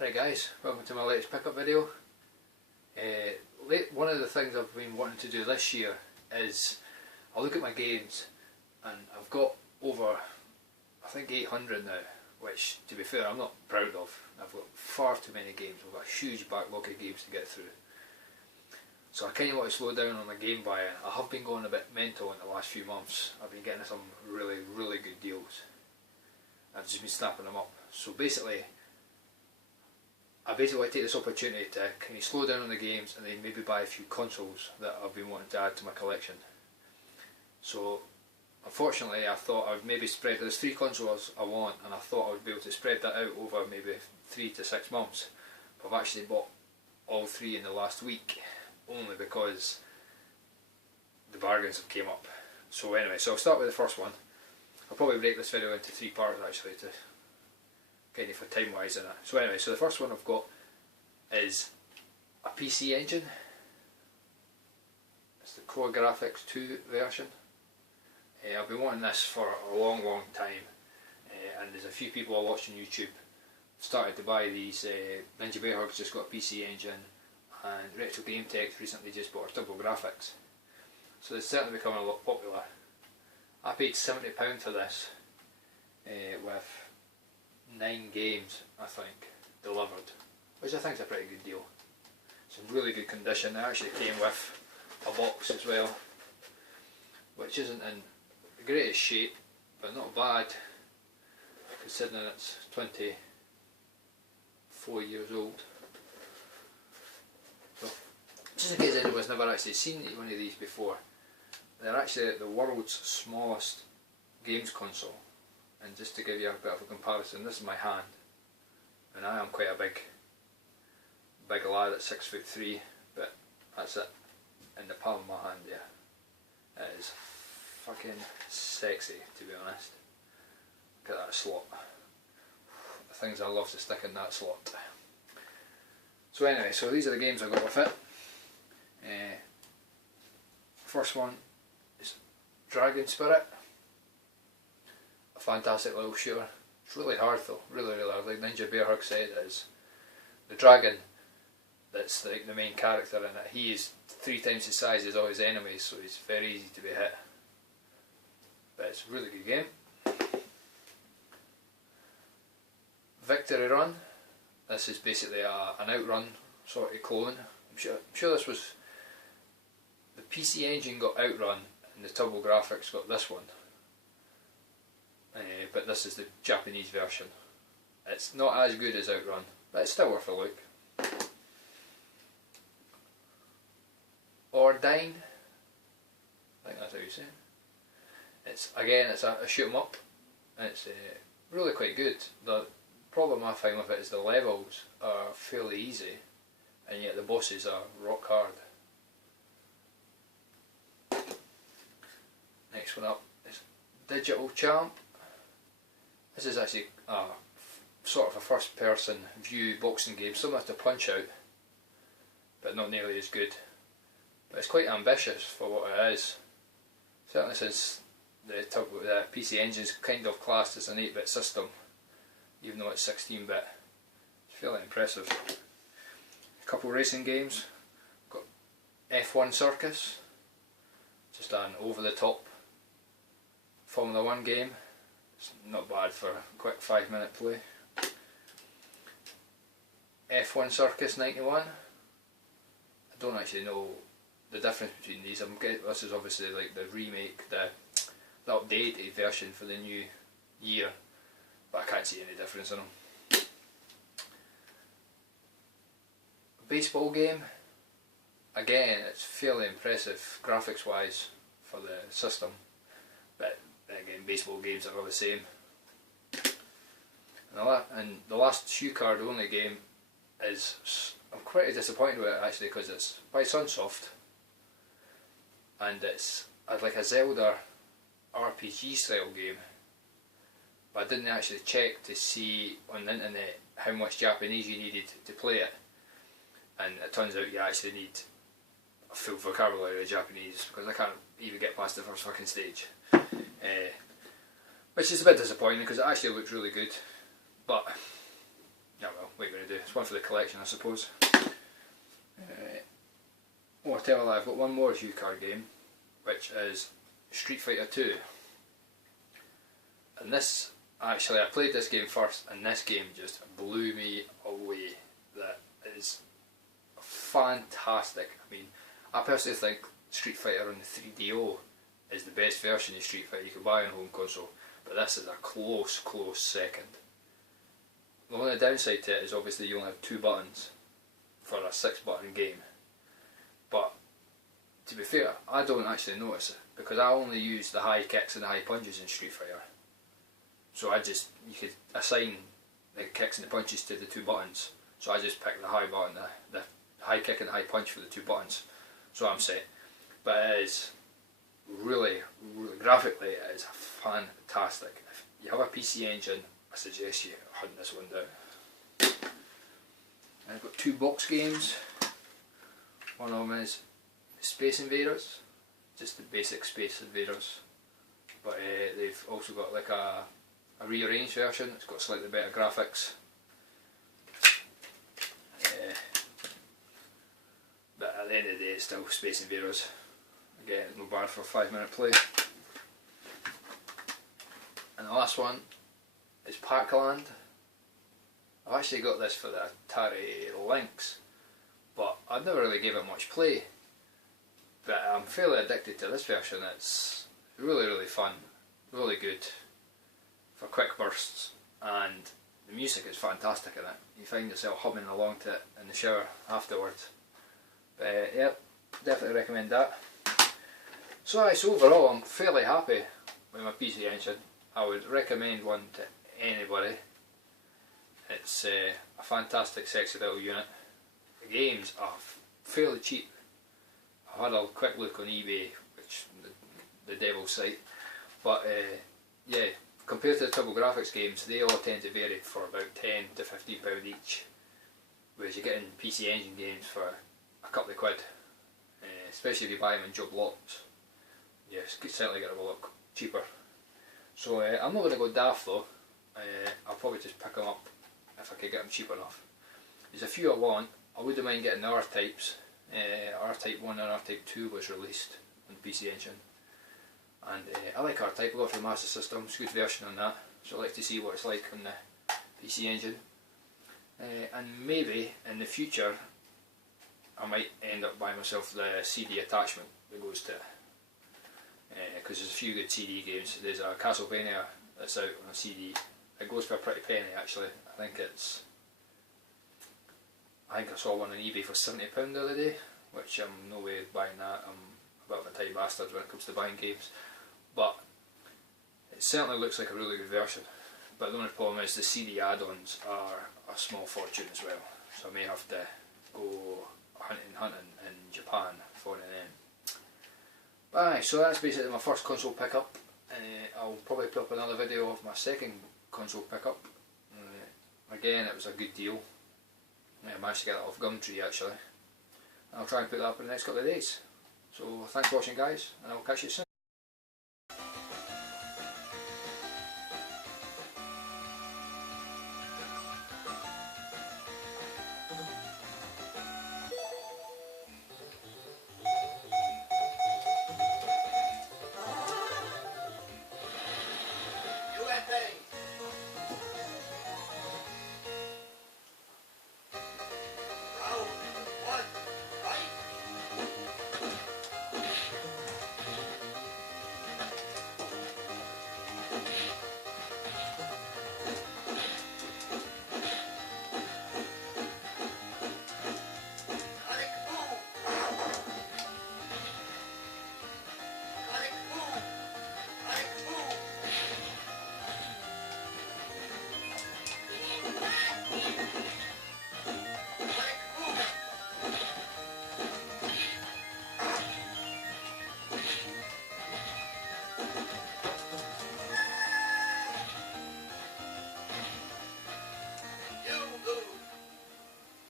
Right guys, welcome to my latest pickup video. One of the things I've been wanting to do this year is I look at my games and I've got over I think 800 now, which to be fair I'm not proud of. I've got far too many games. I've got a huge backlog of games to get through. So I kind of want to slow down on my game buying. I have been going a bit mental in the last few months. I've been getting some really good deals. I've just been snapping them up. So basically I want to take this opportunity to kind of slow down on the games and then maybe buy a few consoles that I've been wanting to add to my collection. So unfortunately I thought I would maybe spread, there's 3 consoles I want, and I thought I would be able to spread that out over maybe 3 to 6 months. But I've actually bought all 3 in the last week, only because the bargains have came up. So anyway, so I'll start with the first one. I'll probably break this video into 3 parts actually to kind of for time wise in it. So anyway, so the first one I've got is a PC Engine. It's the Core Graphics 2 version. I've been wanting this for a long time, and there's a few people I watched on YouTube started to buy these. Ninja Bear Hug's just got a PC Engine, and Retro Game Tech recently just bought a TurboGrafx. So it's certainly becoming a lot popular. I paid £70 for this with 9 games, I think, delivered, which I think is a pretty good deal. It's in really good condition. It actually came with a box as well, which isn't in the greatest shape, but not bad considering it's 24 years old. So, just in case anyone's never actually seen one of these before, they're actually the world's smallest games console. And just to give you a bit of a comparison, this is my hand, and I am quite a big lad at 6'3", but that's it in the palm of my hand there. It is fucking sexy, to be honest. Look at that slot. The things I love to stick in that slot. So anyway, so these are the games I got with it. First one is Dragon Spirit. A fantastic little shooter. It's really hard though, really hard. Like Ninja Bear Hug said, it is the dragon that's like the main character in it. He is 3 times the size as all his enemies, so he's very easy to be hit. But it's a really good game. Victory Run. This is basically an Outrun sort of clone. I'm sure this was, the PC Engine got Outrun and the TurboGrafx got this one. But this is the Japanese version. It's not as good as Outrun, but it's still worth a look. Ordyne, I think that's how you say it. It's again, it's a shoot 'em up, and it's really quite good. The problem I find with it is the levels are fairly easy, and yet the bosses are rock hard. Next one up is Digital Champ. This is actually sort of a first person view boxing game, similar to Punch Out, but not nearly as good. But it's quite ambitious for what it is. Certainly since the PC Engine is kind of classed as an 8-bit system, even though it's 16-bit. It's fairly impressive. A couple racing games. Got F1 Circus, just an over-the-top Formula 1 game. It's not bad for a quick 5-minute play. F1 Circus 91. I don't actually know the difference between these. This is obviously like the remake, the updated version for the new year, but I can't see any difference in them. Baseball game. Again, it's fairly impressive graphics wise for the system, but again, baseball games are all the same. And the last shoe card only game is, I'm quite disappointed with it actually, because it's by Sunsoft, and it's like a Zelda RPG style game, but I didn't actually check to see on the internet how much Japanese you needed to play it, and it turns out you actually need a full vocabulary of Japanese, because I can't even get past the first fucking stage. Which is a bit disappointing because it actually looked really good, but yeah, well, what are you going to do? It's one for the collection, I suppose. Oh, I tell you, I've got one more Hue card game, which is Street Fighter 2. And this, actually, I played this game first, and this game just blew me away. That is fantastic. I mean, I personally think Street Fighter on the 3DO is the best version of Street Fighter you can buy on home console, but this is a close second. The only downside to it is obviously you only have 2 buttons for a 6-button game. But to be fair, I don't actually notice it because I only use the high kicks and the high punches in Street Fighter. So you could assign the kicks and the punches to the 2 buttons. So I just pick the high button, the high kick and the high punch for the 2 buttons. So I'm set. But it is really graphically, it is fantastic. If you have a PC Engine, I suggest you hunt this one down. And I've got 2 box games. One of them is Space Invaders, just the basic Space Invaders, but they've also got like a rearranged version. It's got slightly better graphics, but at the end of the day it's still Space Invaders. Again, it's no bad for a 5-minute play. And the last one is Pac-Land. I've actually got this for the Atari Lynx, but I've never really gave it much play. But I'm fairly addicted to this version. It's really fun, really good for quick bursts, and the music is fantastic in it. You find yourself humming along to it in the shower afterwards. But yep, definitely recommend that. So overall I'm fairly happy with my PC Engine. I would recommend one to anybody. It's a fantastic, sexy little unit. The games are fairly cheap. I had a quick look on eBay, which the devil's site, but yeah, compared to the TurboGrafx games, they all tend to vary for about £10 to £15 each, whereas you get in PC Engine games for a couple of quid, especially if you buy them in job lots. Yes, certainly get them a lot cheaper. So I'm not going to go daft though. I'll probably just pick them up if I could get them cheap enough. There's a few I want. I wouldn't mind getting the R-Types. R-Type 1 and R-Type 2 was released on the PC Engine, and I like R-Type. I got it for the Master System. It's a good version on that, so I like to see what it's like on the PC Engine. And maybe in the future I might end up buying myself the CD attachment that goes to it, because there's a few good CD games. There's a Castlevania that's out on a CD. It goes for a pretty penny actually. I think I saw one on eBay for £70 the other day, which I'm no way buying that. I'm a bit of a tight bastard when it comes to buying games, but it certainly looks like a really good version. But the only problem is the CD add-ons are a small fortune as well, so I may have to go hunting in Japan for them. But so that's basically my first console pickup. I'll probably put up another video of my second console pickup. Again, it was a good deal. I managed to get it off Gumtree actually. I'll try and put that up in the next couple of days. So thanks for watching guys, and I'll catch you soon.